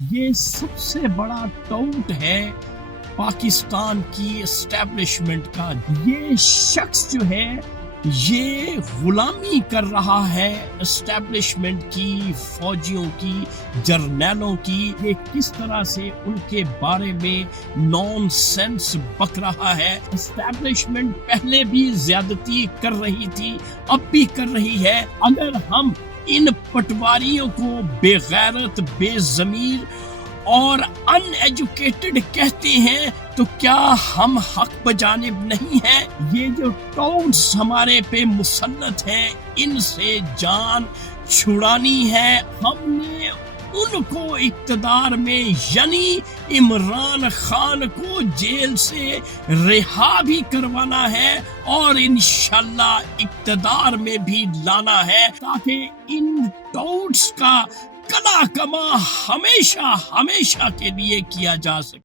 یہ سب سے بڑا ٹاؤٹ ہے پاکستان کی اسٹیبلشمنٹ کا۔ یہ شخص جو ہے یہ غلامی کر رہا ہے اسٹیبلشمنٹ کی، فوجیوں کی، جرنیلوں کی۔ یہ کس طرح سے ان کے بارے میں نان سینس بک رہا ہے۔ اسٹیبلشمنٹ پہلے بھی زیادتی کر رہی تھی، اب بھی کر رہی ہے۔ اگر ہم ان پٹواریوں کو بے غیرت، بے ضمیر اور ان ایجوکیٹڈ کہتے ہیں تو کیا ہم حق بجانب نہیں ہیں؟ یہ جو ٹاؤنس ہمارے پہ مسلط ہیں ان سے جان چھڑانی ہے۔ ہم نے ان کو اقتدار میں یعنی عمران خان کو جیل سے رہا بھی کروانا ہے اور انشاءاللہ اقتدار میں بھی لانا ہے تاکہ ان ٹاؤٹس کا کلا کما ہمیشہ ہمیشہ کے لیے کیا جا سکے۔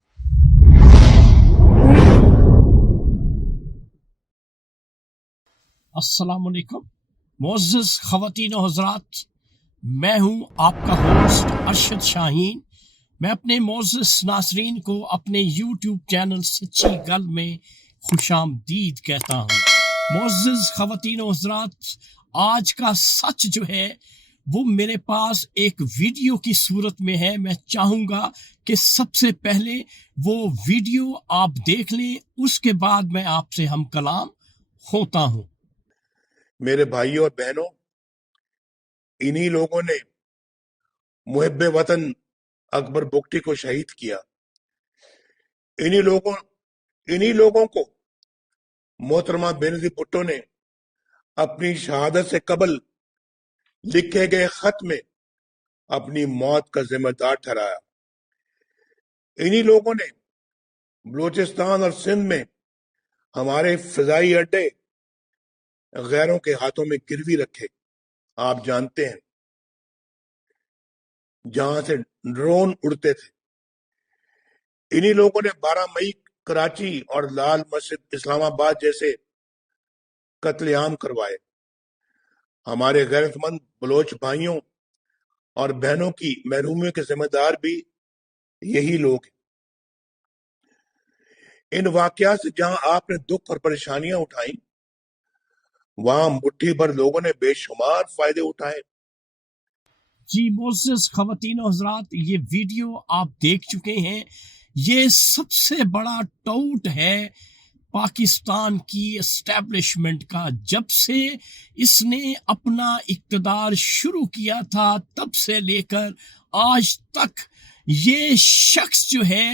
السلام علیکم معزز خواتین و حضرات، میں ہوں آپ کا ہوسٹ ارشد شاہین۔ میں اپنے معزز ناظرین کو اپنے یوٹیوب چینل سچی گل میں خوش آمدید کہتا ہوں۔ معزز خواتین و حضرات، آج کا سچ جو ہے وہ میرے پاس ایک ویڈیو کی صورت میں ہے۔ میں چاہوں گا کہ سب سے پہلے وہ ویڈیو آپ دیکھ لیں، اس کے بعد میں آپ سے ہم کلام ہوتا ہوں۔ میرے بھائیوں اور بہنوں، انہی لوگوں نے محب وطن اکبر بگٹی کو شہید کیا۔ انہی لوگوں کو محترمہ بینظیر بھٹو نے اپنی شہادت سے قبل لکھے گئے خط میں اپنی موت کا ذمہ دار ٹھہرایا۔ انہی لوگوں نے بلوچستان اور سندھ میں ہمارے فضائی اڈے غیروں کے ہاتھوں میں گروی رکھے۔ آپ جانتے ہیں جہاں سے ڈرون اڑتے تھے۔ انہی لوگوں نے 12 مئی کراچی اور لال مسجد اسلام آباد جیسے قتل عام کروائے۔ ہمارے غیرت مند بلوچ بھائیوں اور بہنوں کی محرومیوں کے ذمہ دار بھی یہی لوگ ہیں۔ ان واقعات سے جہاں آپ نے دکھ اور پریشانیاں اٹھائیں، وہاں مٹھی بھر لوگوں نے بے شمار فائدے اٹھائے۔ جی معزز خواتین و حضرات، یہ ویڈیو آپ دیکھ چکے ہیں۔ یہ سب سے بڑا ٹاؤٹ ہے پاکستان کی اسٹیبلشمنٹ کا۔ جب سے اس نے اپنا اقتدار شروع کیا تھا تب سے لے کر آج تک یہ شخص جو ہے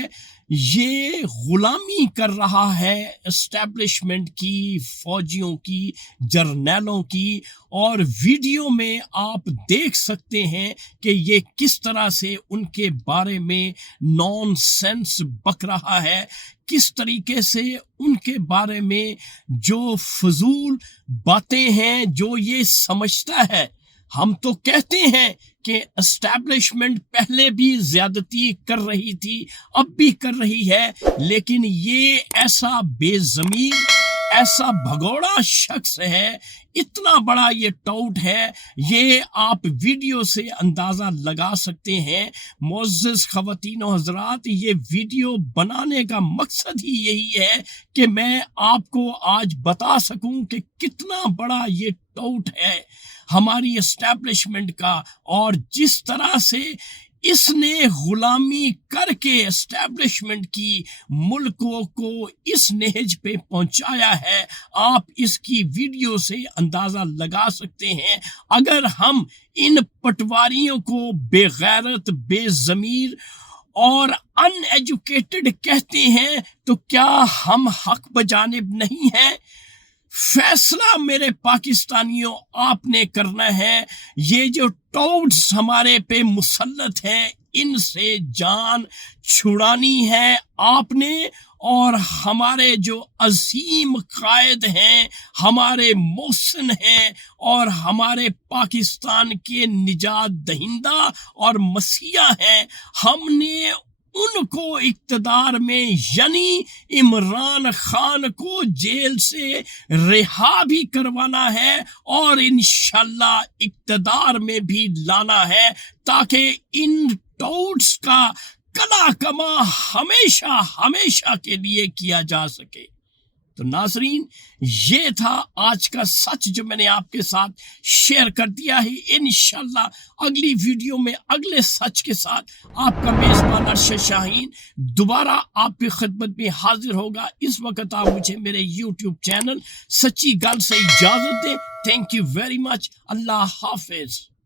یہ غلامی کر رہا ہے اسٹیبلشمنٹ کی، فوجیوں کی، جرنیلوں کی۔ اور ویڈیو میں آپ دیکھ سکتے ہیں کہ یہ کس طرح سے ان کے بارے میں نان سینس بک رہا ہے، کس طریقے سے ان کے بارے میں جو فضول باتیں ہیں جو یہ سمجھتا ہے۔ ہم تو کہتے ہیں کہ اسٹیبلشمنٹ پہلے بھی زیادتی کر رہی تھی، اب بھی کر رہی ہے، لیکن یہ ایسا بے ضمیر، ایسا بھگوڑا شخص ہے، اتنا بڑا یہ ٹاؤٹ ہے۔ یہ آپ ویڈیو سے اندازہ لگا سکتے ہیں۔ معزز خواتین و حضرات، یہ ویڈیو بنانے کا مقصد ہی یہی ہے کہ میں آپ کو آج بتا سکوں کہ کتنا بڑا یہ ٹاؤٹ ہے ہماری اسٹیبلشمنٹ کا، اور جس طرح سے اس نے غلامی کر کے اسٹیبلشمنٹ کی ملکوں کو اس نہج پہ پہنچایا ہے۔ آپ اس کی ویڈیو سے اندازہ لگا سکتے ہیں۔ اگر ہم ان پٹواریوں کو بے غیرت، بے ضمیر اور ان ایجوکیٹڈ کہتے ہیں تو کیا ہم حق بجانب نہیں ہیں؟ فیصلہ میرے پاکستانیوں آپ نے کرنا ہے۔ یہ جو ٹاؤٹس ہمارے پہ مسلط ہیں ان سے جان چھڑانی ہے آپ نے، اور ہمارے جو عظیم قائد ہیں، ہمارے محسن ہیں اور ہمارے پاکستان کے نجات دہندہ اور مسیحا ہیں، ہم نے ان کو اقتدار میں یعنی عمران خان کو جیل سے رہا بھی کروانا ہے اور انشاءاللہ اقتدار میں بھی لانا ہے تاکہ ان ٹاؤٹس کا کلا کما ہمیشہ ہمیشہ کے لیے کیا جا سکے۔ تو ناظرین، یہ تھا آج کا سچ جو میں نے آپ کے ساتھ شیئر کر دیا ہے۔ انشاءاللہ اگلی ویڈیو میں اگلے سچ کے ساتھ آپ کا میزبان ارشد شاہین دوبارہ آپ کی خدمت میں حاضر ہوگا۔ اس وقت آپ مجھے میرے یوٹیوب چینل سچی گل سے اجازت دیں۔ Thank you very much. اللہ حافظ۔